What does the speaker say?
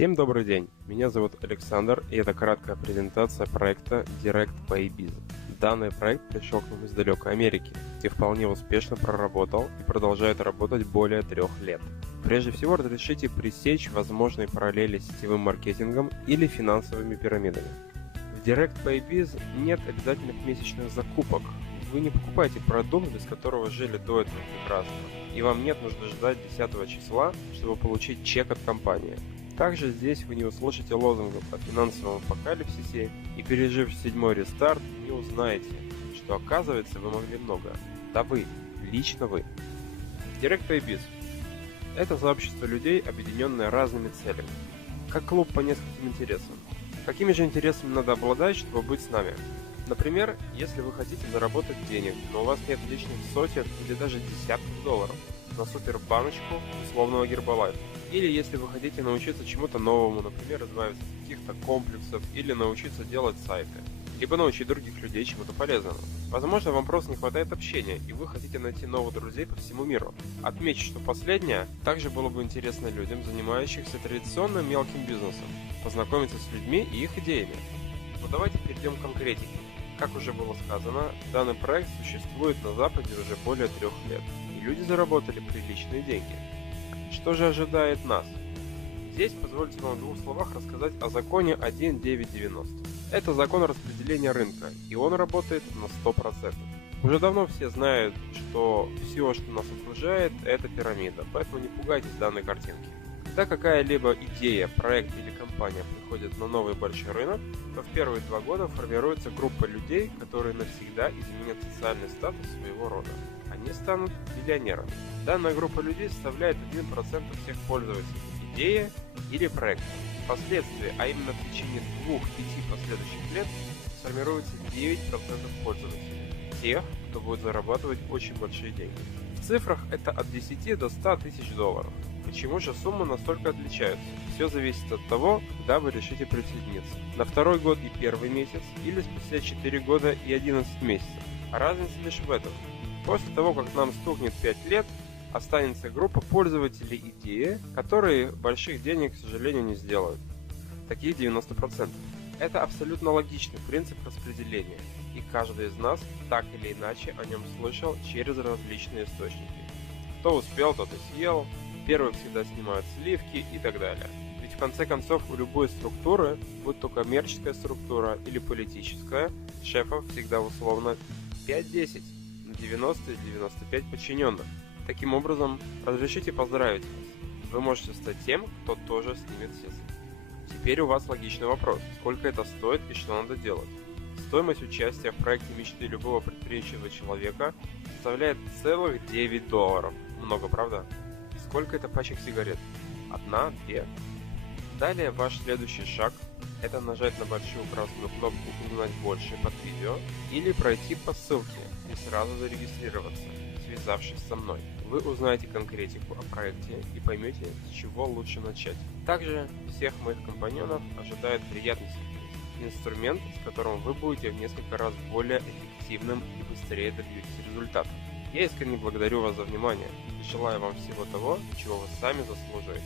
Всем добрый день, меня зовут Александр, и это краткая презентация проекта Direct Pay Biz. Данный проект пришел к нам из далекой Америки, где вполне успешно проработал и продолжает работать более 3 лет. Прежде всего, разрешите пресечь возможные параллели с сетевым маркетингом или финансовыми пирамидами. В Direct Pay Biz нет обязательных месячных закупок. Вы не покупаете продукт, без которого жили до этого прекрасно, и вам нет нужды ждать 10 числа, чтобы получить чек от компании. Также здесь вы не услышите лозунгов о финансовом апокалипсисе и, пережив 7-й рестарт, не узнаете, что оказывается вы могли много. Да вы, лично вы. Direct Pay Biz – это сообщество людей, объединенное разными целями, как клуб по нескольким интересам. Какими же интересами надо обладать, чтобы быть с нами? Например, если вы хотите заработать денег, но у вас нет лишних сотен или даже десятков долларов на супербаночку условного Гербалайфа. Или если вы хотите научиться чему-то новому, например, избавиться от каких-то комплексов или научиться делать сайты, либо научить других людей чему-то полезному. Возможно, вам просто не хватает общения, и вы хотите найти новых друзей по всему миру. Отмечу, что последнее также было бы интересно людям, занимающихся традиционным мелким бизнесом, познакомиться с людьми и их идеями. Но давайте перейдем к конкретике. Как уже было сказано, данный проект существует на Западе уже более 3 лет, и люди заработали приличные деньги. Что же ожидает нас? Здесь позвольте вам в 2 словах рассказать о законе 1.9.90. Это закон распределения рынка, и он работает на 100%. Уже давно все знают, что все, что нас окружает, это пирамида, поэтому не пугайтесь данной картинки. Когда какая-либо идея, проект или компания приходит на новый большой рынок, то в первые 2 года формируется группа людей, которые навсегда изменят социальный статус своего рода. Они станут миллионерами. Данная группа людей составляет 1% всех пользователей идеи или проекта. Впоследствии, а именно в течение 2-5 последующих лет, сформируется 9% пользователей. Тех, кто будет зарабатывать очень большие деньги. В цифрах это от 10 до 100 тысяч долларов. Почему же суммы настолько отличаются? Все зависит от того, когда вы решите присоединиться. На 2-й год и 1-й месяц, или спустя 4 года и 11 месяцев. А разница лишь в этом. После того, как нам стукнет 5 лет, останется группа пользователей идеи, которые больших денег, к сожалению, не сделают. Таких 90%. Это абсолютно логичный принцип распределения, и каждый из нас так или иначе о нем слышал через различные источники. Кто успел, тот и съел, первые всегда снимают сливки и так далее. Ведь в конце концов у любой структуры, будь то коммерческая структура или политическая, шефов всегда условно 5-10, на 90-95 подчиненных. Таким образом, разрешите поздравить вас. Вы можете стать тем, кто тоже снимет все сливки. Теперь у вас логичный вопрос. Сколько это стоит и что надо делать? Стоимость участия в проекте мечты любого предприимчивого человека составляет целых $9. Много, правда? Сколько это пачек сигарет? 1, 2? Далее ваш следующий шаг – это нажать на большую красную кнопку «Узнать больше» под видео или пройти по ссылке и сразу зарегистрироваться, связавшись со мной. Вы узнаете конкретику о проекте и поймете, с чего лучше начать. Также всех моих компаньонов ожидает приятный сюрприз – инструмент, с которым вы будете в несколько раз более эффективным и быстрее добьетесь результата. Я искренне благодарю вас за внимание и желаю вам всего того, чего вы сами заслуживаете.